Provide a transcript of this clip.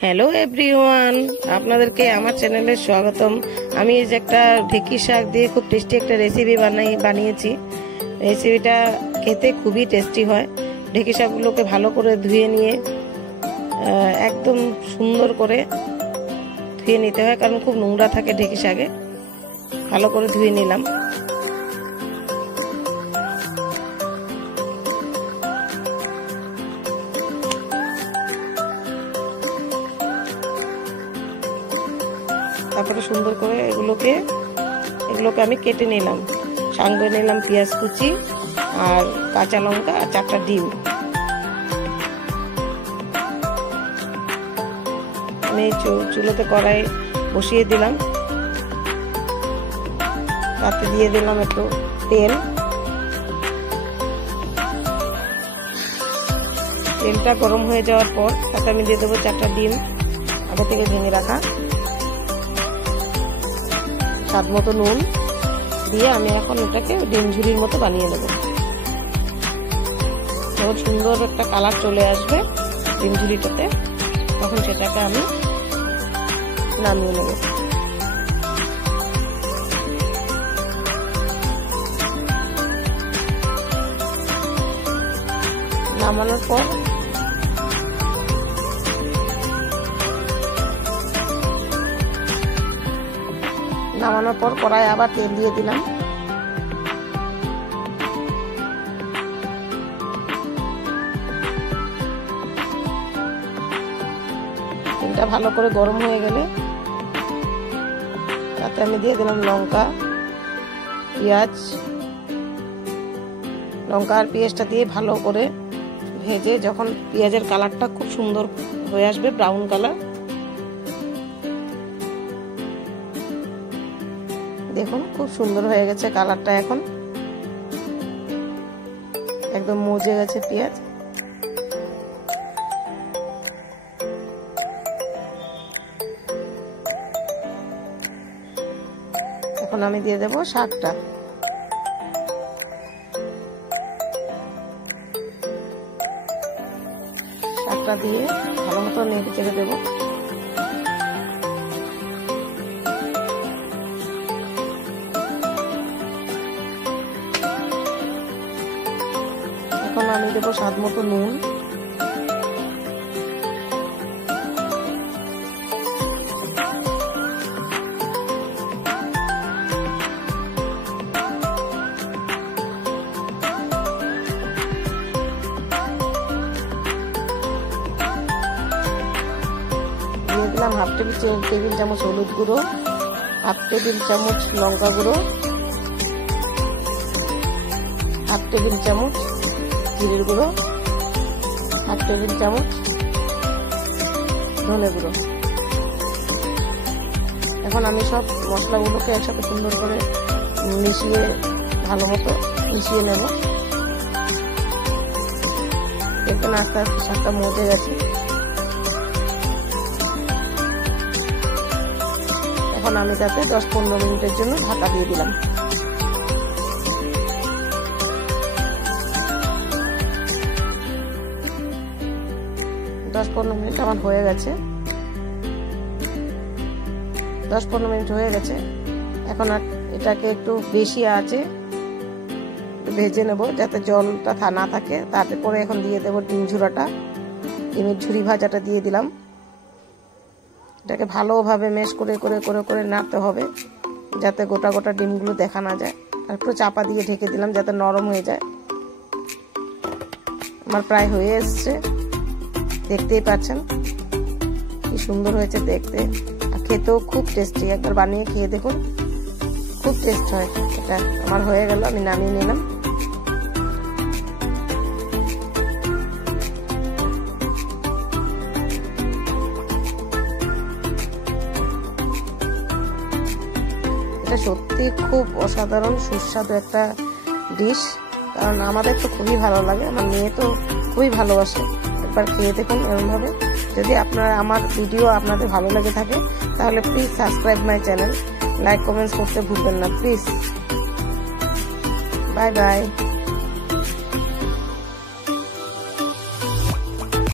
Hello everyone, আপনাদেরকে আমার চ্যানেলে স্বাগতম। আমি এই যে একটা ঢেঁকি শাক দিয়ে খুব টেস্টি একটা রেসিপি বানিয়েছি। রেসিপিটা খেতে খুবই টেস্টি হয়। ঢেঁকি শাকগুলোকে ভালো করে ধুয়ে নিয়ে একদম সুন্দর করে ধুয়ে নিতে হয়, কারণ খুব নোংরা থাকে ঢেঁকি শাকে। ভালো করে ধুয়ে নিলাম। তারপরে সুন্দর করে এগুলোকে আমি কেটে নিলাম। সঙ্গে নিলাম পেঁয়াজ কুচি আর কাঁচা লঙ্কা আর 4টা ডিম। আমি চুলোতে কড়াই বসিয়ে দিলাম, তাতে দিয়ে দিলাম একটু তেল। তেলটা গরম হয়ে যাওয়ার পর তাতে আমি দিয়ে দেবো 4টা ডিম আগে থেকে ভেঙে রাখা। স্বাদ মতো নুন দিয়ে আমি এখন এটাকে ডিম ঝুড়ির মতো বানিয়ে নেব। যখন সুন্দর একটা কালার চলে আসবে ডিম ঝুড়িটাতে, তখন সেটাকে আমি নামিয়ে নেব। নামানোর পর কড়াই আবার তেল দিয়ে দিলাম। তেলটা ভালো করে গরম হয়ে গেলে তাতে আমি দিয়ে দিলাম লঙ্কা, পেঁয়াজ। লঙ্কা আর পেঁয়াজটা দিয়ে ভালো করে ভেজে যখন পেঁয়াজের কালারটা খুব সুন্দর হয়ে আসবে, ব্রাউন কালার, দেখুন খুব সুন্দর হয়ে গেছে কালারটা। এখন একদম মজে গেছে পেঁয়াজ। এখন আমি দিয়ে দেব শাকটা। শাকটা দিয়ে ভালো মতো নেড়ে চেড়ে দেবো। এখন আমি দেবো স্বাদ মতো নুন। দিয়ে দিলাম হাফ টেবিল চামচ হলুদ গুঁড়ো, হাফ টেবিল চামচ লঙ্কা গুঁড়ো, হাফ টেবিল চামচ জিরের গুঁড়ো, হাফ টেবিল চামচ ধনে গুঁড়ো। এখন আমি সব মশলাগুলোকে একসাথে সুন্দর করে মিশিয়ে ভালো মতো মিশিয়ে নেব। দেখুন আস্তে আস্তে শাকটা মজে গেছে। এখন আমি তাতে 10-15 মিনিটের জন্য ঢাকা দিয়ে দিলাম। 10-15 মিনিট আমার হয়ে গেছে। 10-15 মিনিট হয়ে গেছে। এখন এটাকে একটু বেশি আঁচে ভেজে নেব, যাতে জলটা না থাকে। তারপরে এখন দিয়ে দেবো ডিম ঝুড়াটা। ডিমের ঝুড়ি ভাজাটা দিয়ে দিলাম। এটাকে ভালোভাবে মেশ করে করে করে করে নাড়তে হবে, যাতে গোটা গোটা ডিমগুলো দেখা না যায়। আর একটু চাপা দিয়ে ঢেকে দিলাম যাতে নরম হয়ে যায়। আমার প্রায় হয়ে এসছে, দেখতেই পাচ্ছেন কি সুন্দর হয়েছে দেখতে, আর খেতেও খুব টেস্টি। একবার বানিয়ে খেয়ে দেখুন, খুব টেস্ট হয়। এটা আমার হয়ে গেল, আমি নামিয়ে নিলাম। এটা সত্যি খুব অসাধারণ সুস্বাদু একটা ডিশ, কারণ আমাদের তো খুবই ভালো লাগে, আমার মেয়ে তো খুবই ভালোবাসে। একবার খেয়ে দেখুন এরকমভাবে। যদি আমার ভিডিও আপনাদের ভালো লেগে থাকে তাহলে please subscribe my channel, like comments করতে ভুলবেন না প্লিজ। Bye bye.